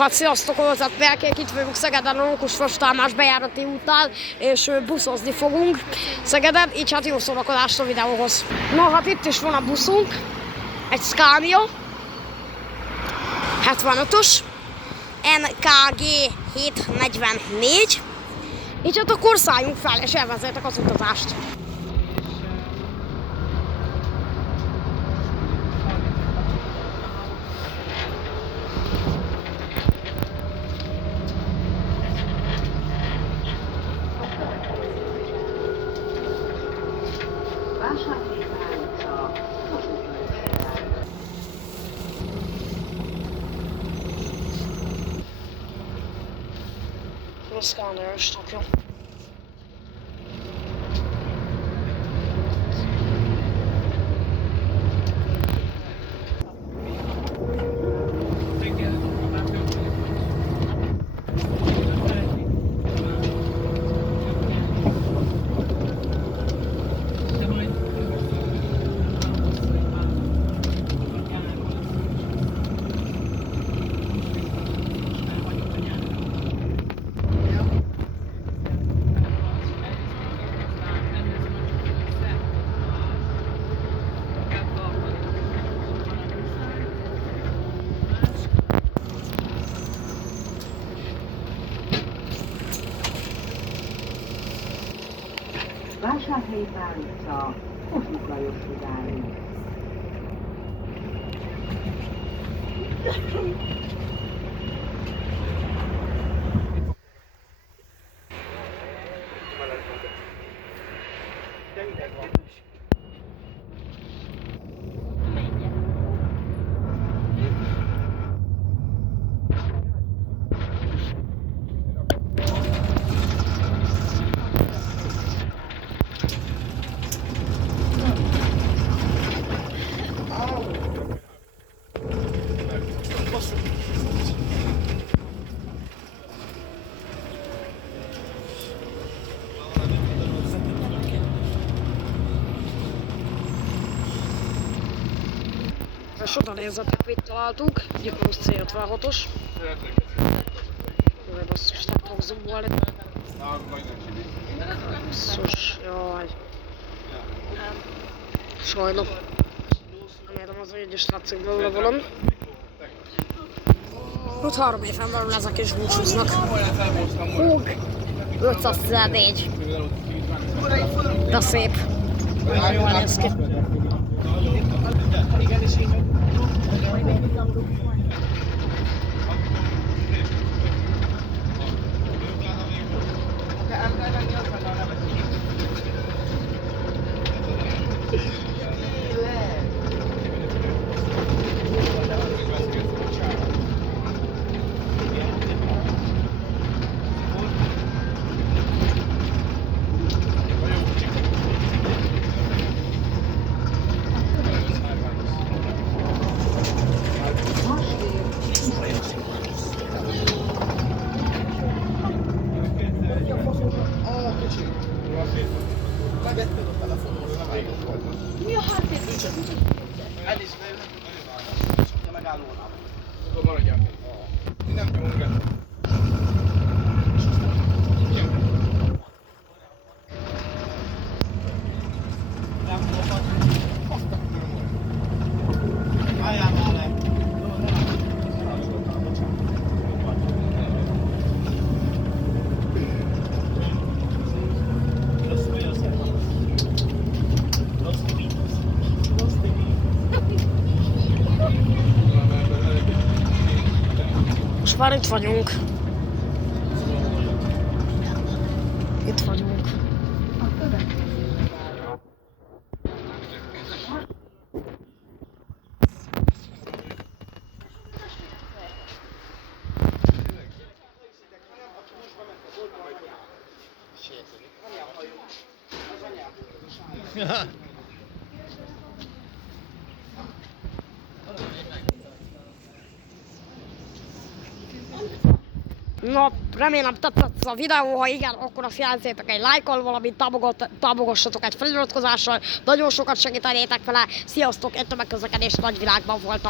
Hát sziasztok, Olzat Pelkék, itt vagyunk Szegeden, a Lókusfostalmás bejárati útnál, és buszozni fogunk Szegeden, így hát jó szórakozást a videóhoz. Na hát itt is van a buszunk, egy Scania 75-ös, NKG 744, így hát akkor szálljunk fel, és elvezetek az utazást. A Scania stopja. Vásárhelyi Pál utca, Kossuth Lajos után. És oda nézzetek, mit találtunk, Icarus C56-os. Jaj, basszus, nem tudok zoomolni. Basszus, jaj. Sajnos. Nem értem az, hogy egyes látszik belőle valami. Ott 3 éven belül ezek is búcsúznak. Húg 514. De szép. Nagyon jól néz ki. Mi a háttér? Elismerem. A megállónál. Akkor maradjál. Nem nyomunk el. Álljál le. Most már itt vagyunk. Itt vagyunk. Na, remélem tetszett ez a videó, ha igen, akkor azt jelentsétek egy lájkkal, valamint támogassatok egy feliratkozással, nagyon sokat segítenétek vele. Sziasztok, egy tömegközlekedés nagyvilágban voltam.